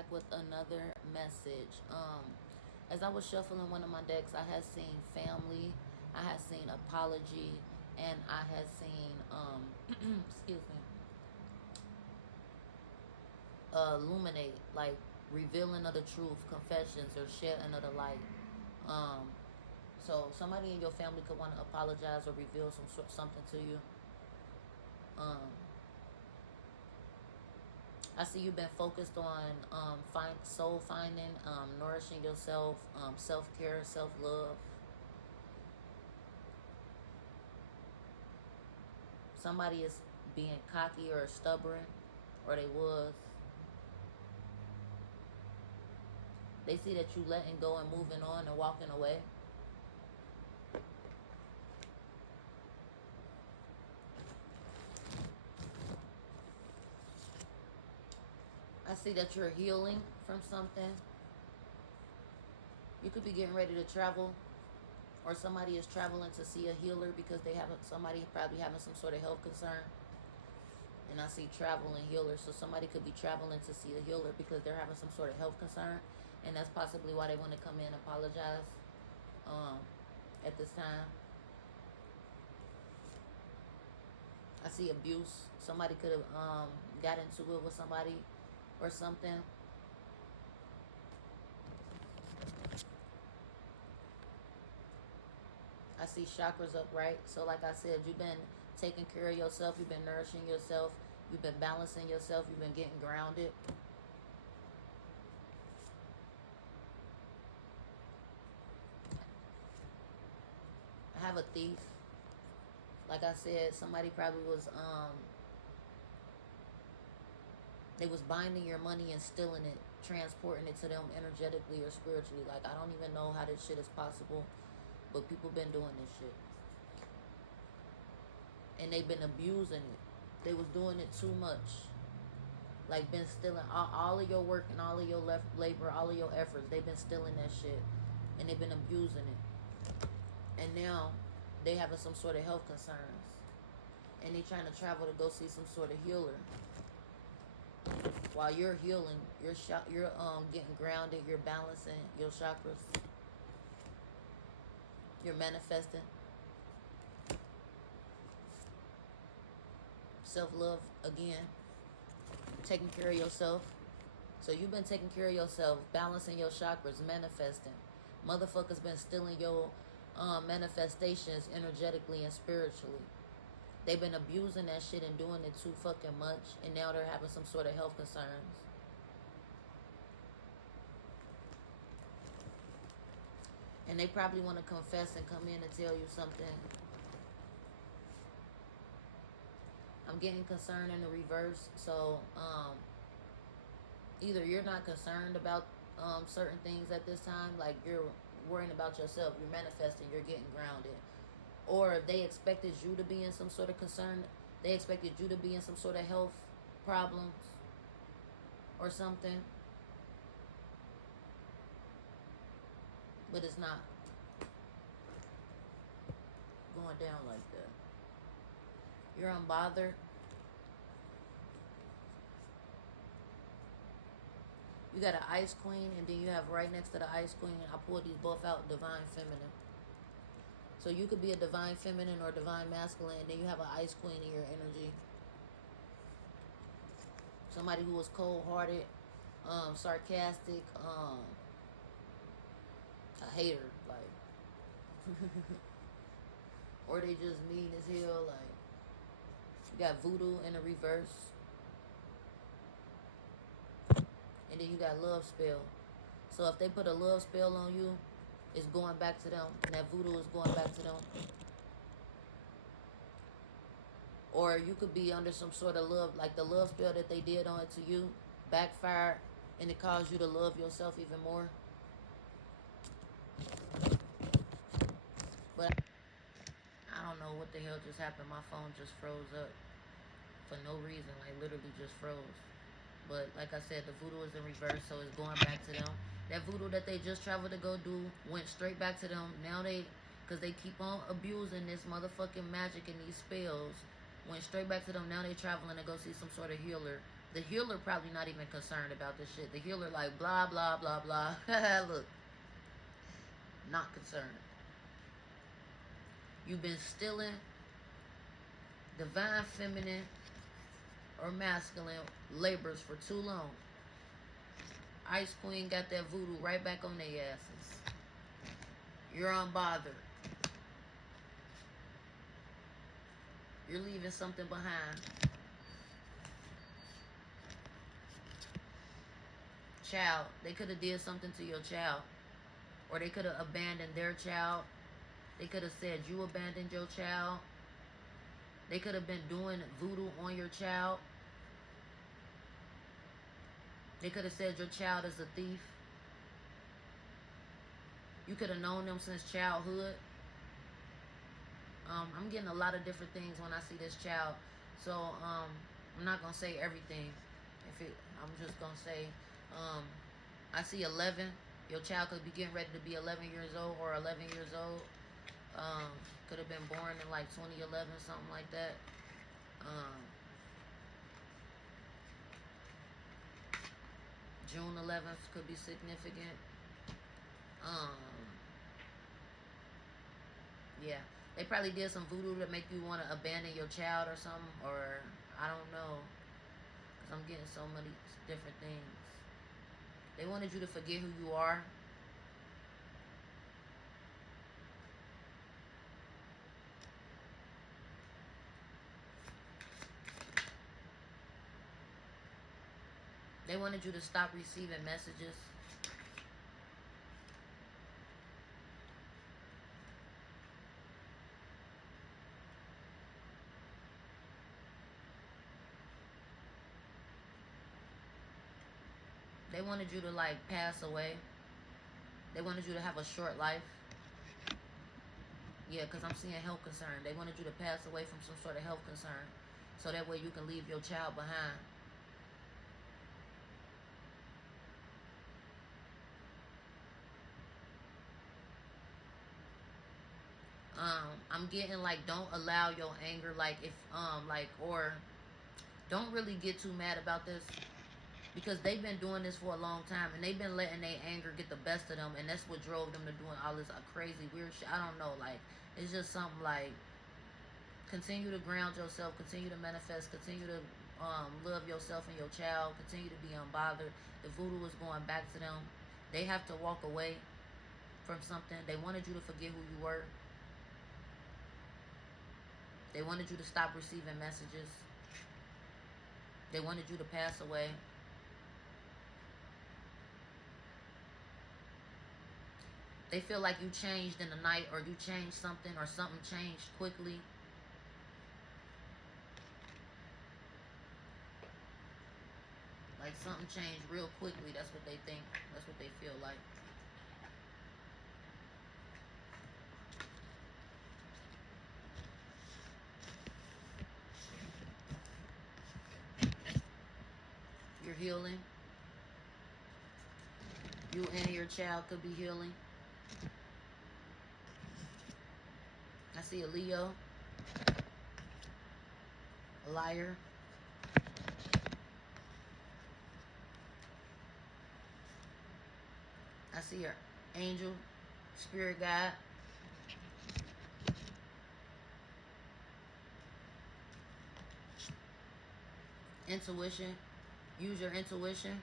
back with another message. As I was shuffling one of my decks, I had seen family, I had seen apology, and I had seen excuse me, illuminate, like revealing of the truth, confessions, or shedding of the light. Um, so somebody in your family could want to apologize or reveal something to you. Um, I see you've been focused on soul finding, nourishing yourself, self care, self love. Somebody is being cocky or stubborn, or they was. They see that you letting go and moving on and walking away. I see that you're healing from something. You could be getting ready to travel, or somebody is traveling to see a healer because they have somebody probably having some sort of health concern. And I see travel and healer, so somebody could be traveling to see a healer because they're having some sort of health concern, and that's possibly why they want to come in and apologize at this time. I see abuse. Somebody could have got into it with somebody or something. I see chakras upright. So like I said, you've been taking care of yourself. You've been nourishing yourself. You've been balancing yourself. You've been getting grounded. I have a thief. Like I said, somebody probably was they was binding your money and stealing it, transporting it to them energetically or spiritually. Like, I don't even know how this shit is possible, but people been doing this shit. And they've been abusing it. They was doing it too much. Like, been stealing all of your work and all of your labor, all of your efforts. They've been stealing that shit. And they've been abusing it. And now they having some sort of health concerns. And they trying to travel to go see some sort of healer. While you're healing, you're getting grounded, you're balancing your chakras. You're manifesting. Self-love again. Taking care of yourself. So you've been taking care of yourself, balancing your chakras, manifesting. Motherfuckers been stealing your manifestations energetically and spiritually. They've been abusing that shit and doing it too fucking much, and now they're having some sort of health concerns. And they probably want to confess and come in and tell you something. I'm getting concerned in the reverse. So either you're not concerned about certain things at this time, like you're worrying about yourself, you're manifesting, you're getting grounded. Or if they expected you to be in some sort of concern, they expected you to be in some sort of health problems or something. But it's not going down like that. You're unbothered. You got an ice queen, and then you have right next to the ice queen, I pulled these both out, divine feminine. So you could be a divine feminine or divine masculine, and then you have an ice queen in your energy. Somebody who was cold-hearted, sarcastic, a hater, like. Or they just mean as hell, like. You got voodoo in the reverse. And then you got love spell. So if they put a love spell on you, it's going back to them. And that voodoo is going back to them. Or you could be under some sort of love, like the love spell that they did on it to you, backfired, and it caused you to love yourself even more. But I don't know what the hell just happened. My phone just froze up for no reason, like literally just froze. But like I said, the voodoo is in reverse, so it's going back to them. That voodoo that they just traveled to go do went straight back to them. Now because they keep on abusing this motherfucking magic and these spells, went straight back to them. Now they traveling to go see some sort of healer The healer probably not even concerned about this shit. The healer like blah blah blah blah. Look, not concerned. You've been stealing divine feminine or masculine labors for too long. Ice Queen got that voodoo right back on their asses. You're unbothered. You're leaving something behind. Child, they could have did something to your child. Or they could have abandoned their child. They could have said you abandoned your child. They could have been doing voodoo on your child. They could have said your child is a thief. You could have known them since childhood. I'm getting a lot of different things when I see this child. So I'm not going to say everything. I'm just going to say, I see 11. Your child could be getting ready to be 11 years old or 11 years old. Could have been born in like 2011, something like that. June 11th could be significant. Yeah, they probably did some voodoo to make you want to abandon your child or something, or I don't know, because I'm getting so many different things. They wanted you to forget who you are. They wanted you to stop receiving messages. They wanted you to like pass away. They wanted you to have a short life. Yeah, because I'm seeing health concern. They wanted you to pass away from some sort of health concern, so that way you can leave your child behind. I'm getting like, don't allow your anger, like if or don't really get too mad about this, because they've been doing this for a long time and they've been letting their anger get the best of them, and that's what drove them to doing all this crazy weird shit. I don't know, like it's just something like, continue to ground yourself, continue to manifest, continue to love yourself and your child, continue to be unbothered. The voodoo is going back to them. They have to walk away from something. They wanted you to forget who you were. They wanted you to stop receiving messages. They wanted you to pass away. They feel like you changed in the night, or you changed something, or something changed quickly. Like something changed real quickly. That's what they think. That's what they feel like. You're healing. You and your child could be healing. I see a Leo. A liar. I see your angel, spirit guide. Intuition. Use your intuition.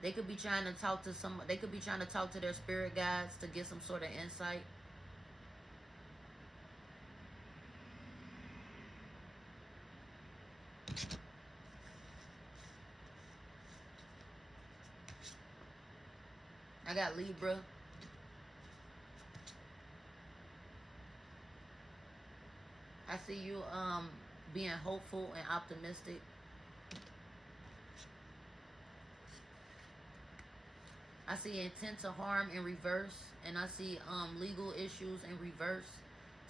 They could be trying to talk to they could be trying to talk to their spirit guides to get some sort of insight. I got Libra. I see you being hopeful and optimistic. I see intent to harm in reverse, and I see legal issues in reverse.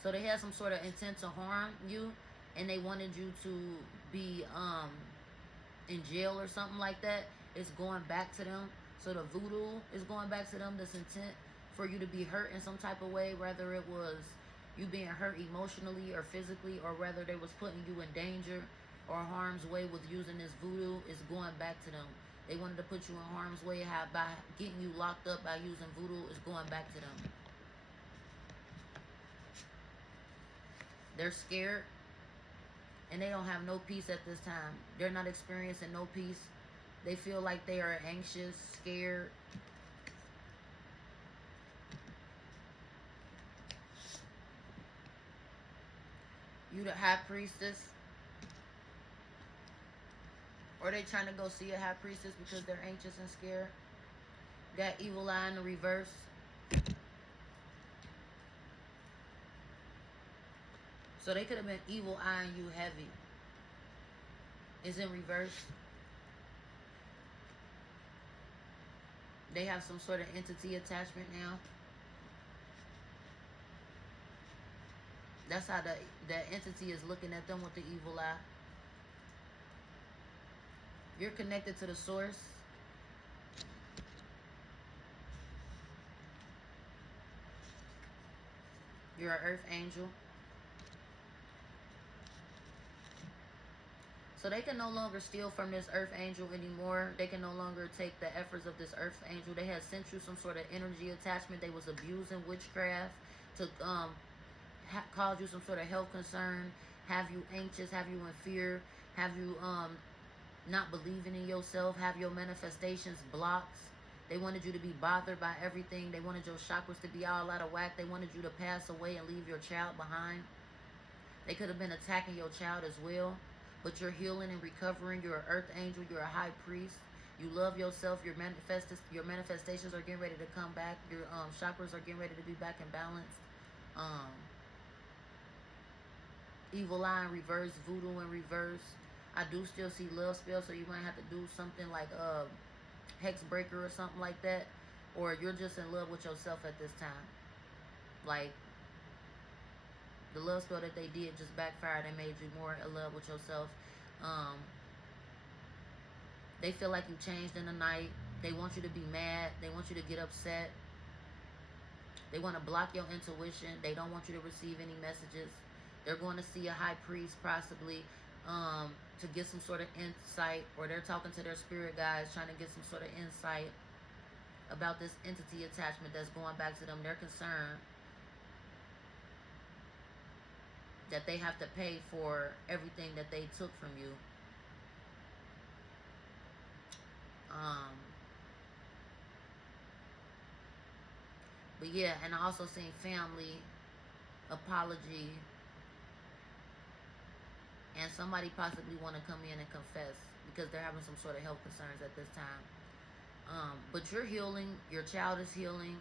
So they had some sort of intent to harm you, and they wanted you to be in jail or something like that. It's going back to them. So the voodoo is going back to them. This intent for you to be hurt in some type of way, whether it was you being hurt emotionally or physically, or whether they was putting you in danger. or harm's way with using this voodoo is going back to them. They wanted to put you in harm's way by getting you locked up by using voodoo is going back to them. They're scared and they don't have no peace at this time. They're not experiencing no peace. They feel like they are anxious, scared. You the high priestess. Or they trying to go see a high priestess because they're anxious and scared. That evil eye in the reverse. So they could have been evil eyeing you heavy. It's in reverse. They have some sort of entity attachment now. That's how that entity is looking at them with the evil eye. You're connected to the source. You're an earth angel. So they can no longer steal from this earth angel anymore. They can no longer take the efforts of this earth angel. They had sent you some sort of energy attachment. They was abusing witchcraft to cause you some sort of health concern, have you anxious, have you in fear, have you not believing in yourself, have your manifestations blocked. They wanted you to be bothered by everything. They wanted your chakras to be all out of whack. They wanted you to pass away and leave your child behind. They could have been attacking your child as well. But you're healing and recovering. You're an earth angel. You're a high priest. You love yourself. Your manifestations are getting ready to come back. Your chakras are getting ready to be back in balance. Evil eye in reverse. Voodoo in reverse. I do still see love spells, so you might have to do something like hex breaker or something like that. Or you're just in love with yourself at this time. Like, the love spell that they did just backfired and made you more in love with yourself. They feel like you changed in the night. They want you to be mad. They want you to get upset. They want to block your intuition. They don't want you to receive any messages. They're going to see a high priest possibly to get some sort of insight, or they're talking to their spirit guides trying to get some sort of insight about this entity attachment that's going back to them. They're concerned that they have to pay for everything that they took from you. But yeah, and I also seen family, apology, and somebody possibly want to come in and confess because they're having some sort of health concerns at this time. But you're healing. Your child is healing.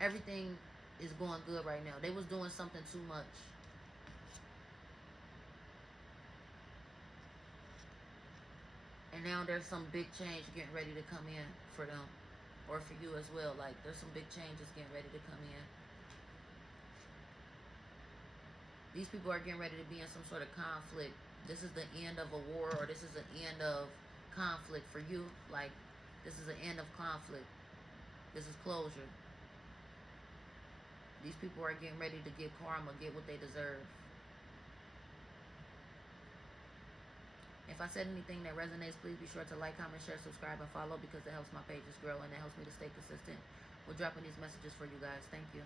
Everything is going good right now. They was doing something too much. And now there's some big change getting ready to come in for them. Or for you as well. Like, there's some big changes getting ready to come in. These people are getting ready to be in some sort of conflict. This is the end of a war, or this is the end of conflict for you. Like, this is the end of conflict. This is closure. These people are getting ready to get karma, get what they deserve. If I said anything that resonates, please be sure to like, comment, share, subscribe, and follow, because it helps my pages grow and it helps me to stay consistent with dropping these messages for you guys. Thank you.